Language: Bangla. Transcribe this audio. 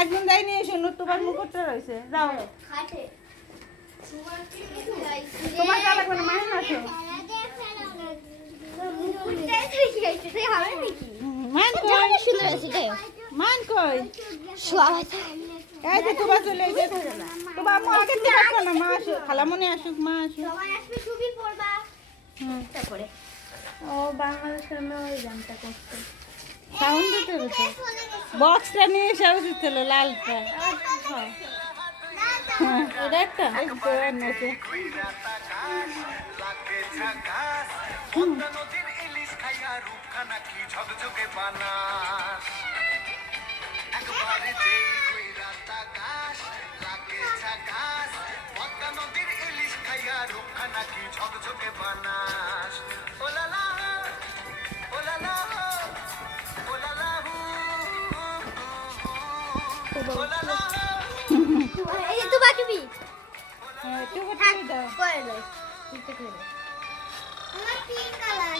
একদম যাইনি শোনো তোমার মুকুটটা রয়েছে যাও তোমার কা লাগবে না মাইন আছে মান কই সুন্দর আছে রে মান কই এই যে তোমার চলে এসে থাকে না তোমার আম্মু আগে দেখো না মা আসুক খালামনি আসুক মা আসুক সবাই আসবে ছবি পড়বা তারপরে ও বাংলাদেশের মেয়ে ওই গানটা করছে সাউন্ড দিতে হতো বক্সটা নিয়ে এসে উচিত ছিল লালটা এটা একটা এই তো বাকি একটু করে দাও করে দাও আমার পিঙ্ক কালার